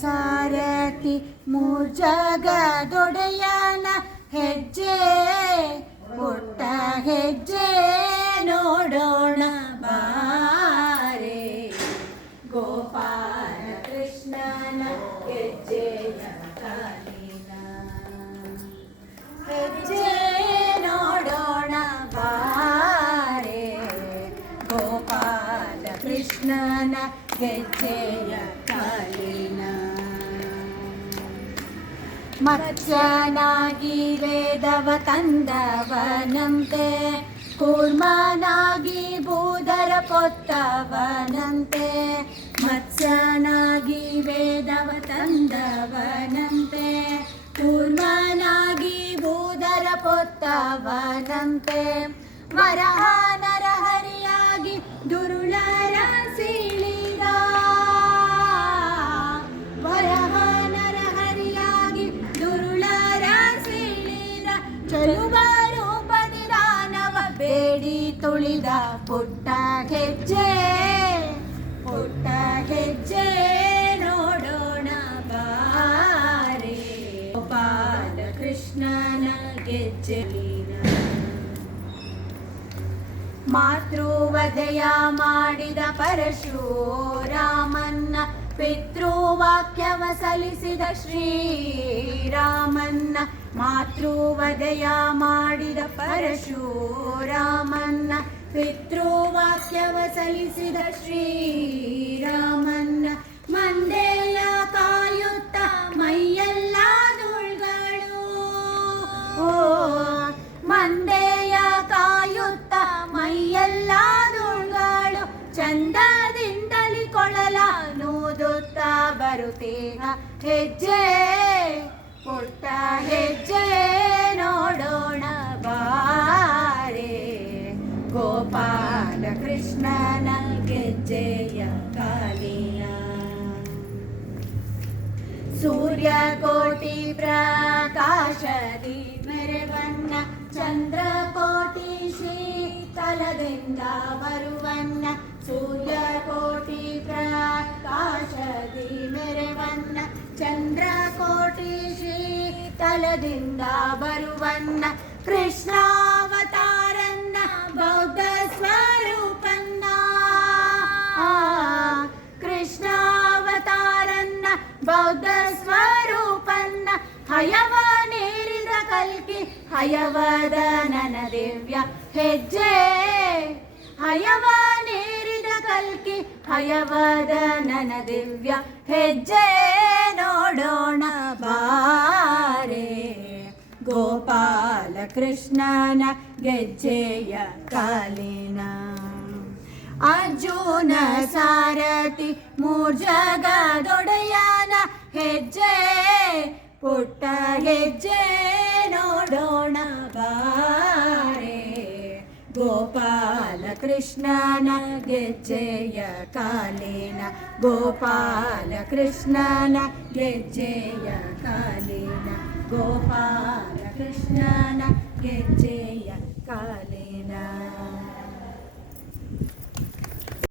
ಸಾರಥಿ ಮೂರ್ಜಗದೊಡೆಯನ ಹೆಜ್ಜೆ ಪುಟ್ಟ ಹೆಜ್ಜೆ. ಕೃಷ್ಣನ ಹೆಜ್ಜೆಯ ಕಾಲಿನ ಮಚ್ಚನಾಗಿ ವೇದವ ತಂದವನಂತೆ ಕೂರ್ಮನಾಗಿ ಬೂದರ ಪೊತ್ತವನಂತೆ ಮತ್ಸ್ಯನಾಗಿ ವೇದವ ತಂದವನಂತೆ ಕೂರ್ಮನಾಗಿ ಬೂದರ ಪೊತ್ತವನಂತೆ ವರಹ ತುಳಿದ ಪುಟ್ಟ ಹೆಜ್ಜೆ ಪುಟ್ಟ ಹೆಜ್ಜೆ ನೋಡೋಣ ಬಾರೆ. ಗೋಪಾಲ ಕೃಷ್ಣನ ಗೆಜ್ಜೆಲಿನ ಮಾತೃವಧೆಯ ಮಾಡಿದ ಪರಶುರಾಮನ್ನ ಪಿತೃವಾಕ್ಯವ ಸಲ್ಲಿಸಿದ ಶ್ರೀರಾಮನ್ನ ಮಾತೃವಧೆಯ ಮಾಡಿದ ಪರಶುರಾಮನ್ನ ಪಿತೃವಾಕ್ಯವ ಸಲ್ಲಿಸಿದ ಶ್ರೀರಾಮನ್ನ ಮಂದೆಲ್ಲ ಕಾಯುತ್ತ ಮೈಯೆಲ್ಲ ದುಳ್ಗಳು ಓ, ಮಂದೆಯ ಕಾಯುತ್ತ ಮೈಯೆಲ್ಲ ದುಳ್ಗಳು ಚಂದದಿಂದಲಿ ಕೊಳಲ ನೂದುತ್ತಾ ಬರುತ್ತೇನ ಹೆಜ್ಜೆ ಕೊಡ್ತಾ ಹೆಜ್ಜೆ. ಗೆಜ್ಜೆಯ ಕಾಲಿನ ಸೂರ್ಯ ಕೋಟಿ ಪ್ರಕಾಶದಿ ಮೆರವನ್ನ ಚಂದ್ರ ಕೋಟಿ ಶೀತಲದಿಂದ ಬರುವನ್ನ ಸೂರ್ಯ ಕೋಟಿ ಪ್ರಕಾಶದಿ ಮೆರವನ್ನ ಚಂದ್ರ ಕೋಟಿ ಶೀತಲದಿಂದ ಬರುವನ್ನ ಕೃಷ್ಣಾವತಾರನ್ನ ಬೌದ್ಧ ಸ್ವರೂಪನ್ನ ಹಯವ ನೀರಿದ ಕಲ್ಕಿ ಹಯವದ ನನ ದಿವ್ಯ ಹೆಜ್ಜೆ. ಹಯವ ನೀರಿದ ಕಲ್ಕಿ ಹಯವದ ನನ ದಿವ್ಯ ಹೆಜ್ಜೆ. ನೋಡೋಣ ಬಾರೆ, ಗೋಪಾಲ ಕೃಷ್ಣನ ಗೆಜ್ಜೆಯ ಕಾಲಿನ. ಅರ್ಜುನ ಸಾರಥಿ ಮೂರ್ಜಗದೊಡೆಯನ ಹೆಜ್ಜೆ ಪುಟ್ಟ ಹೆಜ್ಜೆ ನೋಡೋಣ ಬಾರೆ ಗೋಪಾಲ ಕೃಷ್ಣನ ಗೆಜ್ಜೆಯ ಕಾಲಿನ ಗೋಪಾಲ ಕೃಷ್ಣನ ಗೆಜ್ಜೆಯ ಕಾಲಿನ ಗೋಪಾಲ ಕೃಷ್ಣನ ಗೆಜ್ಜೆಯ ಕಾಲಿನ